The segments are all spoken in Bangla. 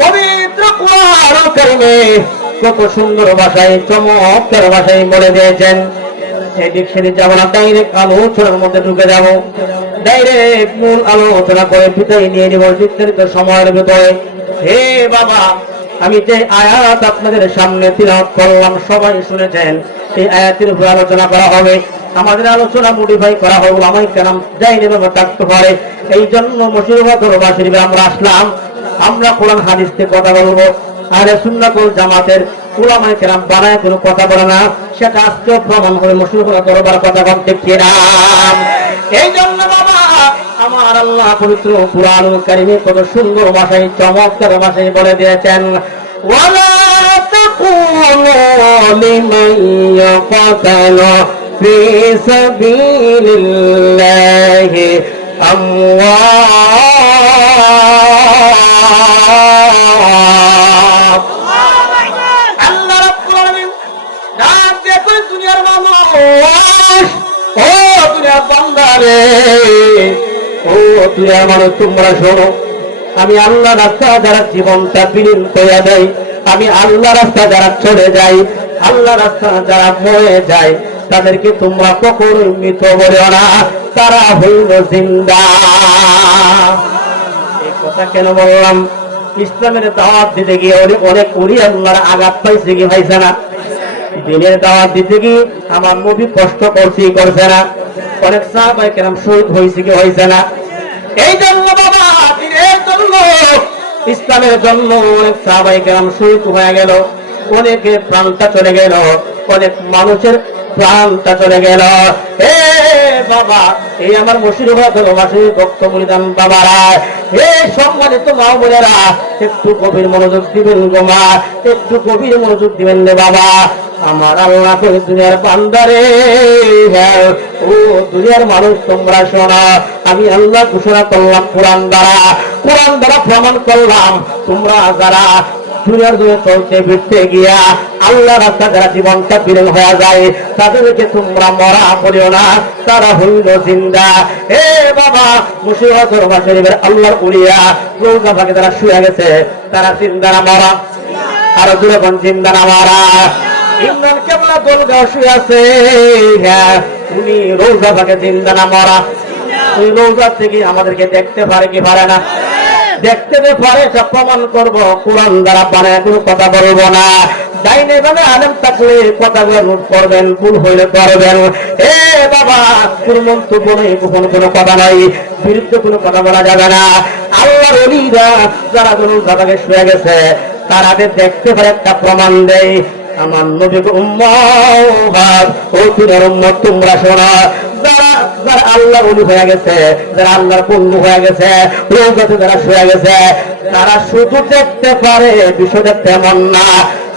পবিত্র কোরআন কারিমে কত সুন্দর ভাষায় চমৎকার ভাষায় বলে দিয়েছেন। এদিক সেদিক যাবো না, ডাইরেক্ট আলোচনার মধ্যে ঢুকে যাব। ডাইরেক্ট মূল আলোচনা করে বিদায় নিয়ে নিব নির্ধারিত সময়ের ভিতরে। হে বাবা, আমি যে আয়াত আপনাদের সামনে তিলাওয়াত করলাম সবাই শুনেছেন। এই আয়াতের উপর আলোচনা করা হবে। আমাদের আলোচনা মডিফাই করা হবে, ওলামায়ে কেরাম যাইনি ভাবে থাকতে পারে। এই জন্য মুশরিফা দরবার শরীফে আমরা আসলাম। আমরা কোরআন হাদিস থেকে কথা বলবো। আহলে সুন্নাত ওয়াল জামাতের ওলামায়ে কেরাম বানায় কোনো কথা বলে না, সেটা আজকে প্রমাণ করে মুশরিফা দরবার কথা বলতে কিরাম। এই জন্য বাবা আমার আল্লাহ পবিত্র কুরআনুল কারীমে কত সুন্দর ভাষায় চমৎকার ভাষায় বলে দিয়েছেন, ওয়ালা তাকুনু লিমান ইয়াকতালু ফি সাবিলিল্লাহি আমওয়াত। আল্লাহ রাব্বুল আলামিন ডাক দিয়ে কই দুনিয়ার মানুষ, ও দুনিয়ার বান্দারে, ও দুনিয়ার মানুষ তোমরা শোনো, আমি আল্লাহ রাস্তা যারা জীবনটা বিলীন করে দেয়, আমি আল্লাহ রাস্তা যারা চলে যাই, আল্লাহ রাস্তা যারা মরে যায়, তাদেরকে তোমরা কখনোই মৃত বলিও না, তারা হইল জিন্দা। এই কথা কেন বললাম? ইসলামের দাওয়াত দিতে গিয়ে অনেক ওলি আল্লাহর আঘাত পাইছে কি পাইছে না? দিনের দাওয়াত দিতে গিয়ে আমার নবী কষ্ট করছে কি করছে না? অনেক সাহাবায়ে কেরাম শহীদ হয়েছে কি হয়েছে না? এই জন্য বাবা দিনের জন্য, ইসলামের জন্য অনেক সাহাবায়ে কেরাম শহীদ হয়ে গেল, অনেকের প্রাণটা চলে গেল, অনেক মানুষের প্রাণটা চলে গেল। হে বাবা, এই আমার মুশরিফা দরবাসী ভক্ত মুরিদান বাবারা, হে সম্মানিত মা বোনেরা, একটু গভীর মনোযোগ দিবেন গো মা, একটু গভীর মনোযোগ দিবেন রে বাবা। আমার আল্লাহ কই দুনিয়ার বান্দারে, ও দুনিয়ার মানুষ তোমরা শোনো, আমি আল্লাহ ঘোষণা করলাম কোরআন দ্বারা প্রমাণ করলাম, তোমরা যারা দুনিয়ার জন্য চলতে ফিরতে গিয়া আল্লাহ রাস্তা যারা জীবনটা বিলীন হয়ে যায়, তাদেরকে তোমরা মরা বলিও না, তারা হইল জিন্দা। হে বাবা, মুশরিফা দরবার শরীফের আল্লাহর উলিয়া রোজা ফাঁকে যারা শুয়ে গেছে, তারা জিন্দা না মরা? আরো জোরে কোন জিন্দা না মরা? ইমরান কেবলা দোলগাঁও শুয়ে আছে, উনি রোজা ফাঁকে জিন্দা না মরা? ওই রোজা থেকে আমাদেরকে দেখতে পারে কি পারে না? দেখতে পারে, এটা প্রমাণ করবো কোরআন দ্বারা বানায় কোনো কথা বলবো না। ডাইনে বামে আলেম থাকলে কথাগুলো নোট করবেন, ভুল হইলে করবেন। এ বাবা, কোন মন্তব্য নেই, গোপন কোনো কথা নাই, বিরুদ্ধে কোনো কথা বলা যাবে না। আল্লাহর ওলিরা যারা জনতাকে শুয়ে গেছে, তারাদের দেখতে পারে, একটা প্রমাণ দেয়। আমার নবীর উম্মত, ও তোমার উম্মত তোমরা শোনো, যারা যারা আল্লাহর ওলি হয়ে গেছে, যারা আল্লাহর বন্ধু হয়ে গেছে, রোজাতে যারা শুয়ে গেছে, তারা শুধু দেখতে পারে, বিষয়টা তেমন না।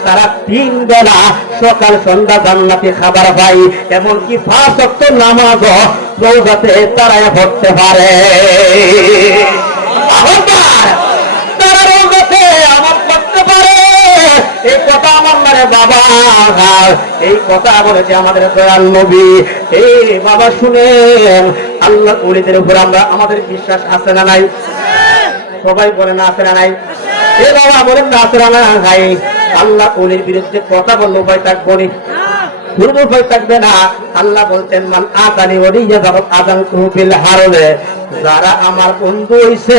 তারা 3 বেলা সকাল সন্ধ্যা জান্নাতি খাবার পায়, এমনকি 5 ওয়াক্ত নামাজও রোজাতে তারা পড়তে পারে। তারা রোজাতে আমল করতে পারে। এই কথা আমার নারে বাবা, এই কথা বলেছে আমাদের দয়াল নবী। এই বাবা শুনেন, আল্লাহ ওলিদের উপর আমাদের বিশ্বাস আছে না নাই? সবাই বলেন আছে না নাই? এ বাবা বলেন না আছে না নাই? আল্লাহ ওলির বিরুদ্ধে কথা বললে উপায় থাকবো নি? পূর্ব উপায় থাকবে না। আল্লাহ বলতেন, মান আতানি ওলিয়া যাবত আযান কুফিল হারবে, যারা আমার বন্ধু হইছে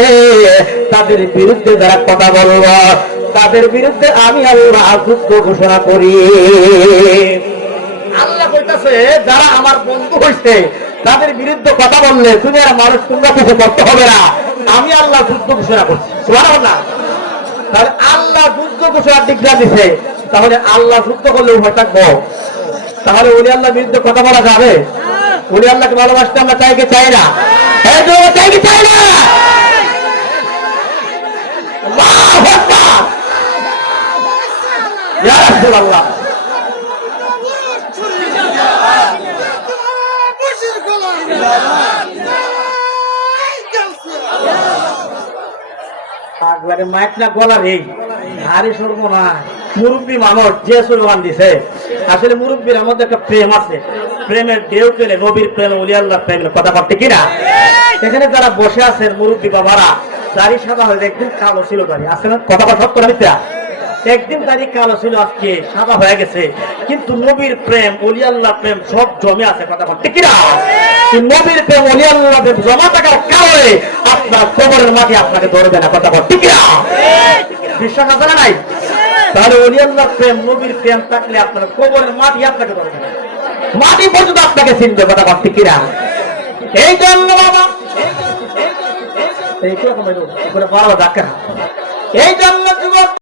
তাদের বিরুদ্ধে যারা কথা বলবো, তাদের বিরুদ্ধে আমি আল্লাহ যুদ্ধ ঘোষণা করি। আল্লাহ কইতাছে, যারা আমার বন্ধু হইছে তাদের বিরুদ্ধে কথা বললে দুনিয়ার মানুষ তোমরা কিছু করতে হবে না, আমি আল্লাহ যুদ্ধ ঘোষণা করছি। সুবহানাল্লাহ। তাহলে আল্লাহ যুদ্ধ ঘোষণার দিকটা দিছে, তাহলে আল্লাহ যুদ্ধ করলে উভয় থাকবো। তাহলে ওলি আল্লাহর বিরুদ্ধে কথা বলা যাবে? ওলি আল্লাহকে ভালোবাসতে আমরা চাই কি চাই না? চাই কি চাই না? আল্লাহু আকবার, ইয়া রাসূলুল্লাহ। পাগলারে মাইক না গলা রে, হারি শুনবো না। মুরব্বী মানুষ যে সুলমান দিছে, আসলে মুরব্বীর মধ্যে একটা প্রেম আছে, প্রেমের ঢেউ কেলে নবীর প্রেম, ওলি আল্লাহর প্রেমের কথা বলতে কিনা? এখানে যারা বসে আছেন মুরব্বী বাবারা, দাড়ি সাদা হয়ে একদিন কালো ছিল দাড়ি, আসলে কথা সত্য না মিথ্যা? একদিন দাড়ি কালো ছিল, আজকে সাদা হয়ে গেছে। কিন্তু নবীর প্রেম, ওলি আল্লাহ প্রেম সব জমে আছে, কথা বল ঠিক না? নবীর প্রেম, ওলি আল্লাহ প্রেম জমা থাকার কারণে আপনার কবরের মাটি আপনাকে ধরবে না, কথা বল ঠিক না? বিশ্বাস আছে না নাই? তাহলে ওলি আল্লাহ প্রেম, নবীর প্রেম থাকলে আপনার কবরের মাটি আপনাকে ধরবে না, মাটি পর্যন্ত আপনাকে চিনবে, কথা বল ঠিক না? এই জন্য বাবা এই জন্য যুবক